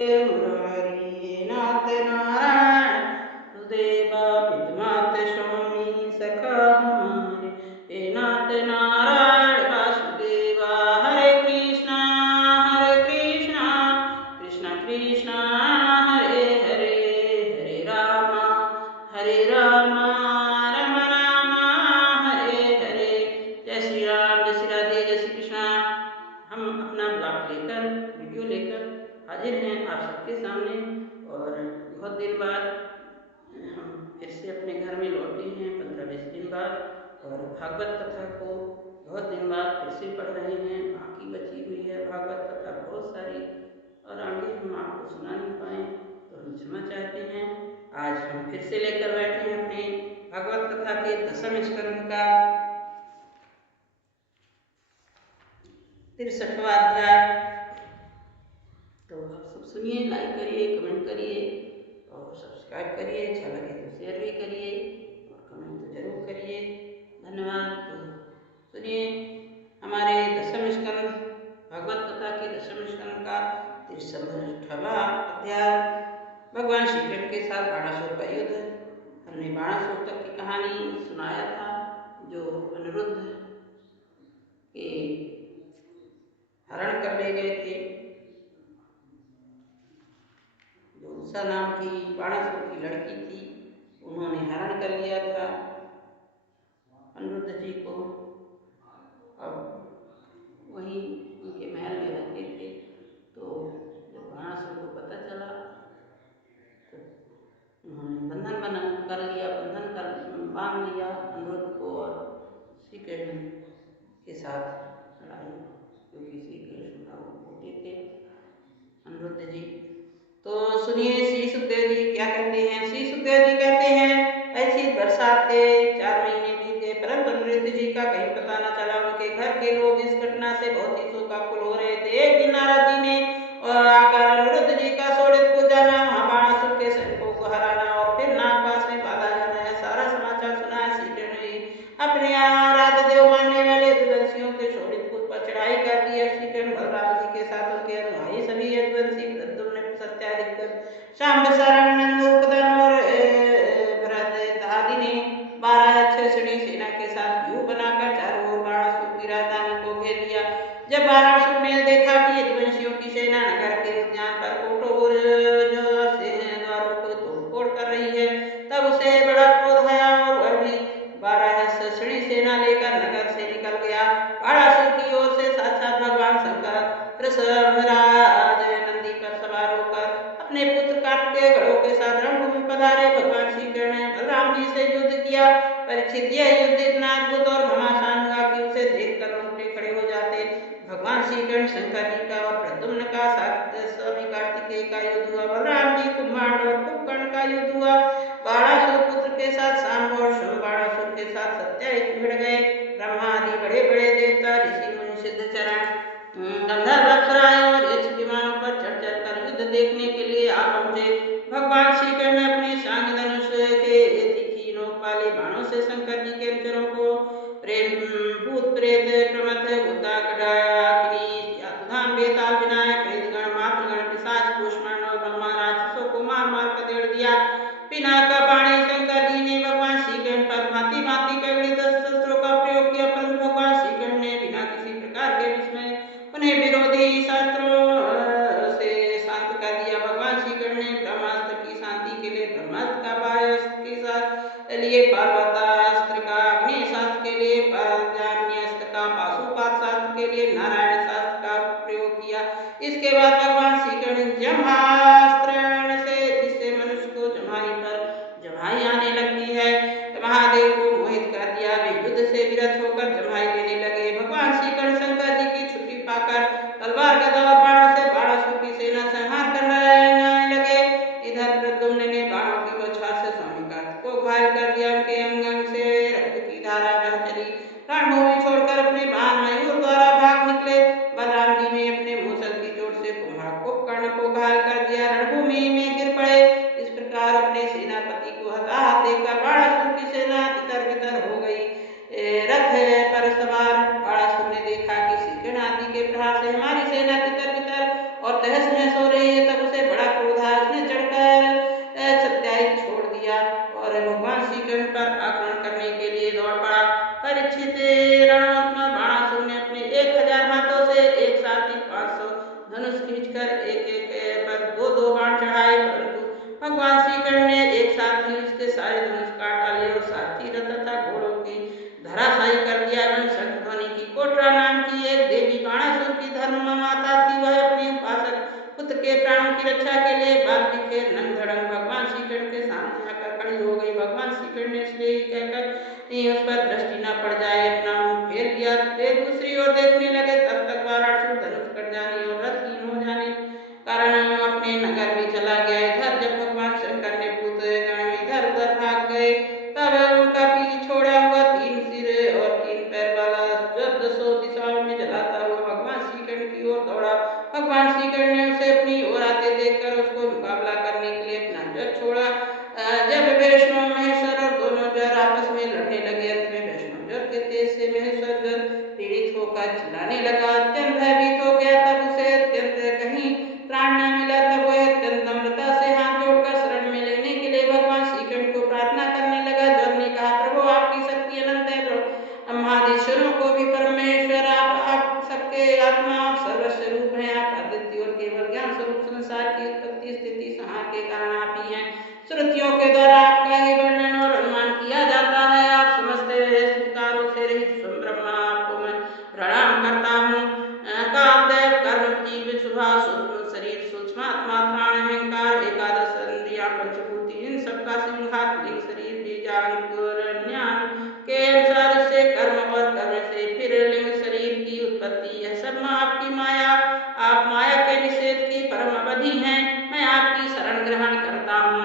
मुरारी नाथ नारायण सुदेवा पितमात स्वामी सखा हमारे हे नाथ नारायण वासुदेवा हरे कृष्णा कृष्ण कृष्णा हरे हरे हरे राम राम राम हरे हरे। जय श्री राम, जय श्री राधे, जय श्री कृष्णा। हम अपना ब्लॉग लेकर, वीडियो लेकर हाजिर हैं आप सबके सामने। और बहुत दिन बाद हम फिर से अपने घर में लौटे हैं, 15-20 दिन बाद। और भागवत कथा को बहुत दिन बाद फिर से पढ़ रहे हैं। बाकी बची हुई है भागवत कथा बहुत सारी, और आगे हम आपको सुना नहीं पाए तो हम क्षमा चाहते हैं। आज हम फिर से लेकर बैठे हैं अपने भागवत कथा के 10वें स्कंद का 63वां अध्याय। तो आप सब सुनिए, लाइक करिए, कमेंट करिए और सब्सक्राइब करिए। अच्छा लगे तो शेयर भी करिए और कमेंट तो जरूर करिए। धन्यवाद। तो सुनिए हमारे 10वें स्कंद, भागवत कथा के 10वें स्कंद का 63वां अध्याय। भगवान श्री कृष्ण के साथ बाणासुर का युद्ध। हमने बाणासुर तक की कहानी सुनाया था, जो अनिरुद्ध के हरण कर ले गए थे। जो उषा नाम की बाणासुर की लड़की थी, उन्होंने हरण कर लिया था अनिरुद्ध जी को। अब वहीं उनके महल में रहते थे। तो जब बाणासुर को पता चला तो उन्होंने बंधन कर लिया, बांध लिया अनिरुद्ध को और श्री कृष्ण के साथ लड़ाई, क्योंकि श्री कृष्ण भाव होते थे अनिरुद्ध जी। तो सुनिए श्री सुखदेव जी क्या कहते हैं। श्री सुखदेव जी कहते हैं, ऐसी बरसात के 4 महीने बीत गए, परंतु अनिरुद्ध जी का कहीं पता न चला। उनके घर के लोग इस घटना से बहुत ही शोकाकुल हो रहे थे। एक दिन नारद जी ने आकर अनिरुद्ध जी का शोणितपुर जाना, वहां बाणासुर के सैनिकों को हराना और फिर नागपाश में बांधा जाना, यह सारा समाचार सुना। श्री कृष्ण जी अपने आराध्य देव मानने वाले यदुवंशियों के शोणितपुर पर चढ़ाई कर दी। श्री कृष्ण बलराम जी के साथ उनके अनुयायी सभी यदुवंशी प्रद्युम्न, सत्यादित्य, शाम्ब, शरण, नंद, उपदन और भरत आदि ने 12 अक्षौहिणी सेना के साथ व्यूह बनाकर चारों ओर बाणासुर की राजधानी को घेर लिया। जब बाणासुर ने देखा कि यदुवंशियों की सेना नगर के उद्यान पर कोटों से द्वारों को तोड़फोड़ कर रही है, तब उसे बड़ा क्रोध आया और वह भी 12 अक्षौहिणी सेना लेकर नगर से निकल गया। बाणासुर की ओर से साक्षात भगवान शंकर कृष्णराज नंदी पर सवार होकर अपने पुत्र कार्तिकेय के गढ़ों के साथ रणभूमि पधारे। भगवान श्री कृष्ण ने बलराम जी से युद्ध किया। परीक्षित यह युद्ध इतना अद्भुत और घमासान हुआ कि उसे देखकर रोंगटे खड़े हो जाते। भगवान श्री कृष्ण शंकर जी का और प्रद्युम्न का स्वामी कार्तिकेय का युद्ध हुआ। बलराम जी कुंभांड और कुंभकर्ण का युद्ध हुआ। बाणासुर पुत्र के साथ सांब और बाणासुर के साथ सत्यादित्य भिड़ गए। ब्रह्मा आदि बड़े बड़े देवता, ऋषि मुनि, सिद्ध चरण, गंधर्व, अप्सराएं और यक्ष विमानों पर चढ़ चढ़ कर युद्ध देखने के लिए आ पहुंचे। भगवान श्री कृष्ण ने अपने शांग धनुष के तीखी नोक वाले बाणों से शंकर जी के अनुचरों को प्रेम, भूत प्रेत, प्रमथ, भूता, गडाग्नि, यातुधान, बेताल, विनायक, प्रेतगण, मातृगण, पिशाच, कूष्मांड और ब्रह्मा राक्षसों को मार मार कर देड़ दिया। पिनाका पाणी शंकर जी ने भगवान श्री कृष्ण पर भांति भांति के गणित शस्त्रों का प्रयोग किया, परंतु भगवान श्री कृष्ण ने बिना किसी प्रकार के विस्मय उन्हें विरोधी शास्त्रों से शांत कर दिया। भगवान श्री कृष्ण ने ब्रह्मास्त्र की शांति के लिए ब्रह्मास्त्र का, वायुस्त्र के लिए पार्वतास्त्र का, अग्नि शास्त्र के लिए पर्जन्यास्त्र का, पाशुपात शास्त्र के लिए नारायण शास्त्र का प्रयोग किया। इसके बाद भगवान श्री कृष्ण जम्हास्त्र से, जिससे मनुष्य को जम्हाई पर जम्हाई आने लगती है, महादेव को मोहित कर दिया। वे युद्ध से विरत होकर जम्हाई लेने लगे। भगवान श्री कृष्ण शंकर जी की छुट्टी पाकर तलवार, गदा और बाणों से बाणासुर की सेना संहार करने लगे। इधर प्रद्युम्न ने बाणों की बौछार से स्वामी कार्तिक को घायल कर दिया। उनके अंग अंग से रक्त की धारा बह चली। रणभूमि छोड़कर अपने वाहन मयूर द्वारा भाग निकले। बलराम जी ने अपने मूसल की चोट से कुंभकर्ण को घायल कर दिया, रणभूमि में गिर पड़े। इस प्रकार अपने सेनापति को हताहत देखकर बाणासुर की सेना तितर बितर हो गई। रथ पर सवार बाणासुर ने देखा कि श्री कृष्ण आदि के प्रहार से हमारी सेना तितर बितर और तहस नहस हो रही है। तब उसे एक एक पर दो दो बाण चढ़ाए, परंतु भगवान श्री कृष्ण ने एक साथ ही उसके सारे धनुष काट डाले और सारथी रथ तथा घोड़ों की धराशायी कर दिया। वहीं शंख ध्वनि की कोटरा नाम की एक देवी बाणासुर की धर्म माता थी। वह अपने उपासक पुत्र के प्राणों की रक्षा के लिए बाल बिखेर नंग धड़ंग भगवान श्री कृष्ण के सामने जाकर खड़ी हो गई। भगवान श्री कृष्ण ने इसलिए ही कहकर उस पर दृष्टि न पड़ जाए अपना मुंह फेर लिया। वे दूसरी ओर देखने लगे, तब तक वाराणसुर धनुष कट जाने और रथहीन हो जाने कारण अपने नगर में चला गया। इधर जब भगवान शंकर ने भूत गण इधर उधर भाग गए, तब उनका पीछे छोड़ा हुआ 3 सिर और 3 पैर वाला जब 10 दिशाओं में जलाता हुआ भगवान श्री कृष्ण की ओर दौड़ा। भगवान श्री कृष्ण ने उसे अपनी ओर आते देखकर उसको मुकाबला करने के लिए अपना ज्वर छोड़ा। जब वैष्णव महेश्वर और दोनों ज्वर आपस में लड़ने लगे, अंत में वैष्णव ज्वर के तेज से महेश्वर ज्वर पीड़ित होकर चिल्लाने लगा, अत्यंत भयभीत हो गया। तब उसे अत्यंत कहीं त्राण न मिला। तब वह अत्यंत नम्रता से हाथ जोड़कर शरण में लेने के लिए भगवान श्री कृष्ण को प्रार्थना करने लगा। ज्वर ने कहा, प्रभु आपकी शक्ति अनंत है, महादेश्वरों को भी परमेश्वर आप सबके आत्मा और सर्वस्व रूप हैं। आप अद्वितीय और केवल ज्ञान स्वरूप संसार की उत्पत्ति स्थिति संहार के कारण आप ही हैं। श्रुतियों के द्वारा आपका ही वर्णन और अनुमान किया जाता है। आप समस्त विकारों से रहित स्वयं ब्रह्मा, आपको मैं प्रणाम करता हूँ। काल दैव कर्म जीव शुभा सूक्ष्म शरीर सूक्ष्मात्मा प्राण अहंकार एकादश इंद्रियां पंचभूति इन सबका सिंहार लिंग शरीर बीज अंकुर ज्ञान के अनुसार इससे कर्म और कर्म से फिर लिंग शरीर की उत्पत्ति, यह सब आपकी माया, आप माया के निषेध की परम अवधि हैं। मैं आपकी शरण ग्रहण करता हूँ।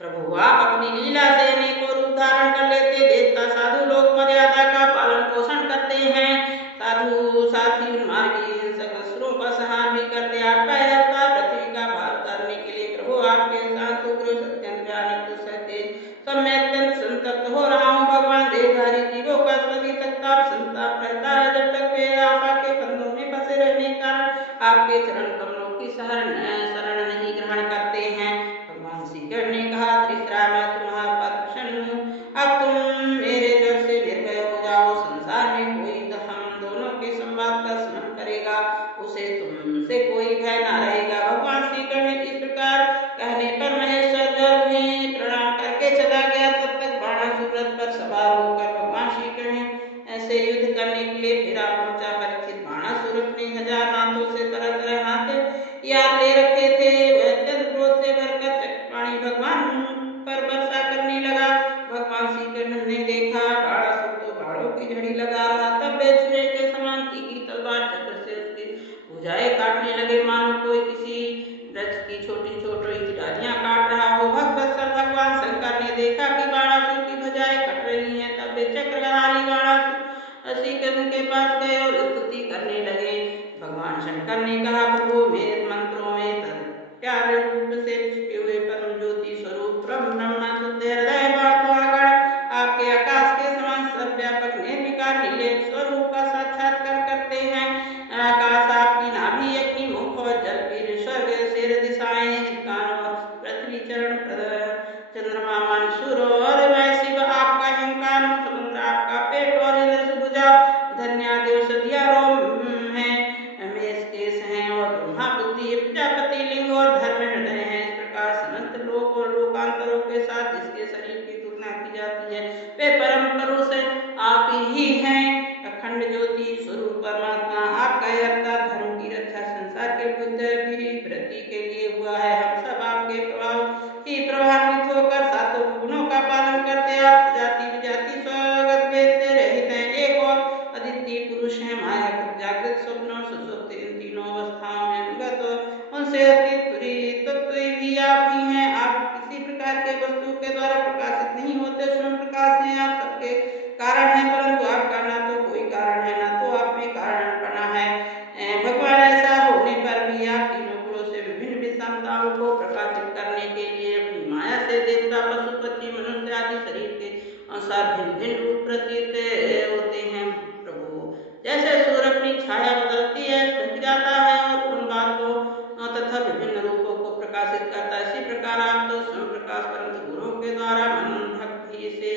प्रभु आप अपनी लीला से अनेकों रूप धारण कर लेते देवता साधु लोग मर्यादा का पालन पोषण करते हैं, साधु साथ ही उन्मार्गी हिंसक असुरों का संहार भी करते। आपका यह अवतार पृथ्वी का भार उतारने के लिए। प्रभु आपके शांत उग्र अत्यंत भयानक दुस्सह तेज सब मैं अत्यंत संतप्त हो रहा हूँ। भगवान देहधारी जीवों का तभी तक ताप संताप रहता है जब तक वे आशा के फंदों में फंसे रहने के कारण आपके चरण कमलों की शरण नहीं ग्रहण करते हैं। भगवान श्री कृष्ण ने कहा, त्रिश्रा मैं तुम्हारे पर प्रसन्न हूँ। अब तुम मेरे ज्वर से निर्भय हो जाओ। संसार में कोई हम दोनों के संवाद का स्मरण करेगा, उसे तुमसे कोई भय न रहेगा। भगवान श्री कृष्ण इस प्रकार कहने पर महेश्वर ज्वर में प्रणाम करके चला गया। तब तक बाणासुर रथ पर सवार होकर भगवान श्री कृष्ण ऐसे युद्ध करने के लिए फिर आ पहुंचा। परीक्षित बाणासुर अपने 1000 हाथों से तरह तरह हाथ यार ले रखे थे। वह अत्यंत क्रोध से भरकर चक्रपाणी भगवान पर वर्षा करने लगा। भगवान श्री कृष्ण ने देखा बाणासुर तो बाणों की झड़ी लगा रहा, तब वे छुरे के समान तीखी तलवार चक्र से उसकी भुजाएं काटने लगे, मानो कोई किसी वृक्ष की छोटी छोटी डालियां काट रहा हो। भक्तवत्सल भगवान शंकर ने देखा कि बाणासुर की भुजाएं कट रही हैं, तब वे चक्रधारी बाणासुर श्री कृष्ण के पास गए और स्तुति करने लगे। भगवान शंकर ने कहा, प्रभु मेरे मंत्रों में प्यारे रूप से छिपे हुए परम ज्योति स्वरूप ब्रह्मा शुद्ध हृदय बाणगण आपके आकाश के समान सर्वव्यापक निर्विकार निर्लेप स्वरूप का साक्षात्कार करते हैं। आकाश आपकी नाभि, अग्नि मुख और जल, फिर स्वर्ग सिर दिशाएं कान और पृथ्वी चरण चंद्रमा मन सूर्य और मैं शिव आपका अहंकार हूँ। समुद्र आपका पेट और इंद्र भुजा, धन्यादि औषधियाँ रोम है, मेष केश हैं और ब्रह्मा बुद्धि प्रजापति लिंग और धर्म हृदय हैं। इस प्रकार समस्त लोक और लोकांतरों के साथ जिसके शरीर की तुलना की जाती है वे परम पुरुष आप ही हैं। अखंड ज्योति स्वरूप परमात्मा आपका यह अवतार धर्म की रक्षा संसार के बुद्ध वृद्धि के लिए हुआ है। हम सब आपके प्रभाव ही प्रभावित होकर सातों गुणों का पालन करते। आप जाति विजाति स्वगत भेद से रहित हैं, एक और अद्वितीय पुरुष हैं। माया कृत जागृत स्वप्न और सुसुप्त इन तीनों अवस्थाओं में अनुगत और उनसे अतीत तत्व भी आप ही हैं। आप किसी प्रकार के वस्तु के द्वारा प्रकाशित नहीं होते, स्वयं प्रकाश हैं। आप सबके कारण है, परंतु आपका ना तो कोई कारण है ना तो आप में कारणपना है। भगवान ऐसा होने पर भी आप तीनों गुणों से विभिन्न विषमताओं को प्रकाशित करने के लिए अपनी माया से देवता पशु पक्षी मनुष्य आदि शरीर के अनुसार भिन्न भिन्न रूप प्रतीत होते हैं। प्रभु जैसे सूर्य अपनी छाया बदलती है, ढक जाता है और उन बादलों तथा विभिन्न रूपों को प्रकाशित करता है, इसी प्रकार आप तो स्वयं प्रकाश परंतु गुणों के द्वारा मन ढक भी से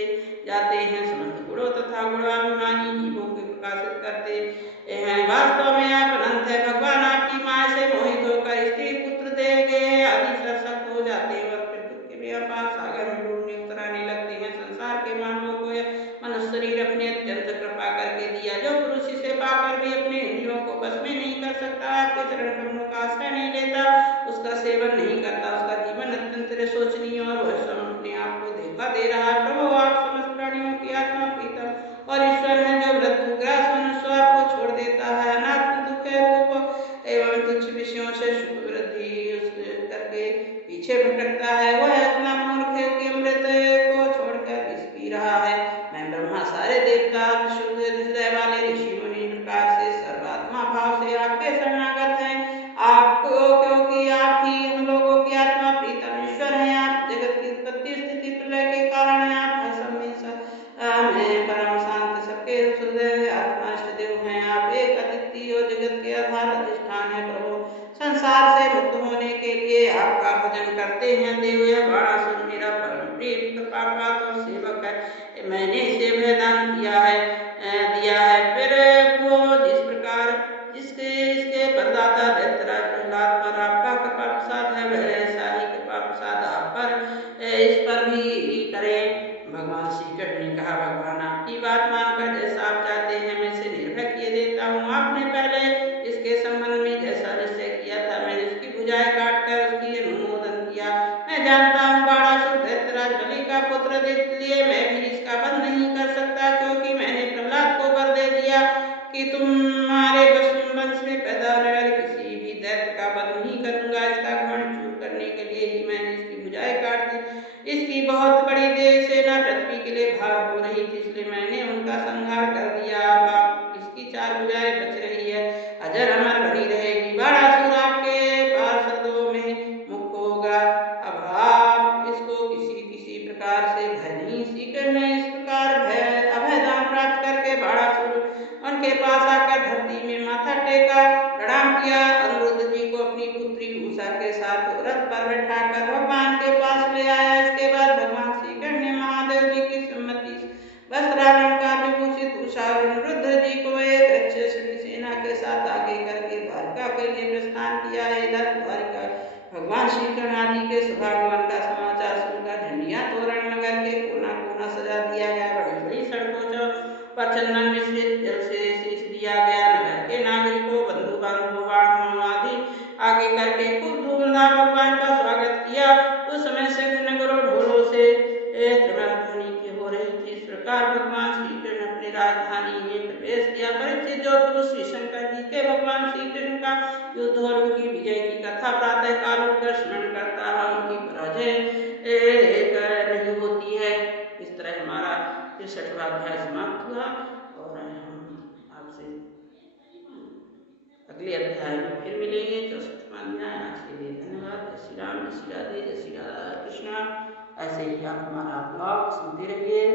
जाते हैं। समस्त गुणों तथा गुणाभिमानी जीवों को प्रकाशित करते हैं। वास्तव में आप अनंत है। भगवान आपकी माया से उसका सेवन नहीं करता, उसका जीवन अत्यंत शोचनीय और वह स्वयं अपने आप को धोखा दे रहा है। प्रभु, आप समस्त प्राणियों की आत्मा प्रीतम और ईश्वर हैं, जो मृत्यु ग्रास मनुष्य आपको छोड़ देता है, अनात्म दुख रूप एवं तुच्छ विषयों से सुख वृद्धि करके पीछे भटकता है। वह इतना मूर्ख है कि अमृत को छोड़कर विष पी रहा है। मैं ब्रह्मा, सारे देवता, शुद्ध हृदय वाले ऋषि मुनि प्रकार से सर्वात्मा भाव से आपके शरणागत हैं। आपको, क्योंकि आप ही हम लोगों की आत्मा प्रीतम ईश्वर हैं। आप जगत की उत्पत्ति स्थिति प्रलय के कारण हैं। आप है सब में परम शांत, सबके हृदय आत्मा इष्ट देव हैं। आप एक अद्वितीय और जगत के आधार अधिष्ठान है। प्रभु, संसार से मुक्त होने के लिए आपका भजन करते हैं देव। यह बाणासुर मेरा परम प्रिय कृपा पात्र और सेवक है। मैंने इसे वरदान दिया है। फिर वो जिस प्रकार जिसके इसके परदाता दैत्यराज प्रहलाद पर आपका कृपा प्रसाद है, वैसा ही कृपा प्रसाद आप पर इस पर भी करें। भगवान श्री कृष्ण ने कहा, भगवान, आपकी बात मानकर जैसा आप चाहते हैं मैं इसे निर्भय किए देता हूँ। आपने पहले इसके संबंध में जैसा निश्चय किया था, मैंने उसकी भुजाएं काटकर उसकी अनुमोदन किया। मैं जानता हूँ बाणासुर दैत्यराज बलि का पुत्र, इसलिए मैं भी इसका वध नहीं कर सकता, क्योंकि मैंने प्रहलाद को वर दे दिया कि तुम्हारे वंश में पैदा होने वाले किसी भी दैत्य का वध नहीं करूंगा। इसका घमंड चूर करने के लिए ही मैंने इसकी भुजाएं काट दी। इसकी बहुत बड़ी देव सेना पृथ्वी के लिए भार हो रही थी, इसलिए मैंने उनका संहार कर दिया। अब आप इसकी 4 भुजाएं बच रही है, अजर अमर बनी रहेगी। बाणासुर आपके पार्षदों में मुख्य होगा। अब आप इसको किसी किसी प्रकार से भय नहीं। श्री कृष्ण ने इस प्रकार भय अभय दान प्राप्त करके बाणासुर उनके पास आकर धरती में माथा टेका, प्रणाम किया। अनिरुद्ध जी को अपनी पुत्री उषा के साथ रथ पर बैठाकर भगवान के पास ले आया। इसके बाद भगवान श्री कृष्ण ने महादेव जी की सम्मति वस्त्रालंकार विभूषित उषा और अनिरुद्ध जी को एक राक्षसणी सेना के साथ आगे करके द्वारिका के लिए प्रस्थान किया है। इधर द्वारिका भगवान श्री कृष्ण आदि के शुभागमन का समाचार सुनकर झंडियां तोरण नगर के कोना कोना सजा दिया गया। बड़ी बड़ी सड़कों पर चंदन मिश्रित जल से शीश दिया गया। नगर के नागरिकों, बंधु बांधवों, ब्राह्मणों आदि आगे करके खूब धूमधाम भगवान का स्वागत किया। उस समय शंख नगरों ढोलों से त्रिमल ध्वनि की हो रही थी। इस प्रकार भगवान श्री कृष्ण अपनी राजधानी में प्रवेश किया। परीक्षित, जो पुरुष श्री शंकर जी के भगवान श्री कृष्ण का युद्ध और उनकी विजय की कथा प्रातः काल उठकर स्मरण करता है, उनकी पराजय नहीं होती है। इस तरह हमारा 63वां अध्याय समाप्त हुआ और हम आपसे अगले अध्याय में फिर मिलेंगे। 64वां अध्याय। आज के लिए धन्यवाद। जय श्री राम, जय श्री राधे, जय श्री राधा कृष्णा। ऐसे ही आप हमारा ब्लॉग सुनते रहिए।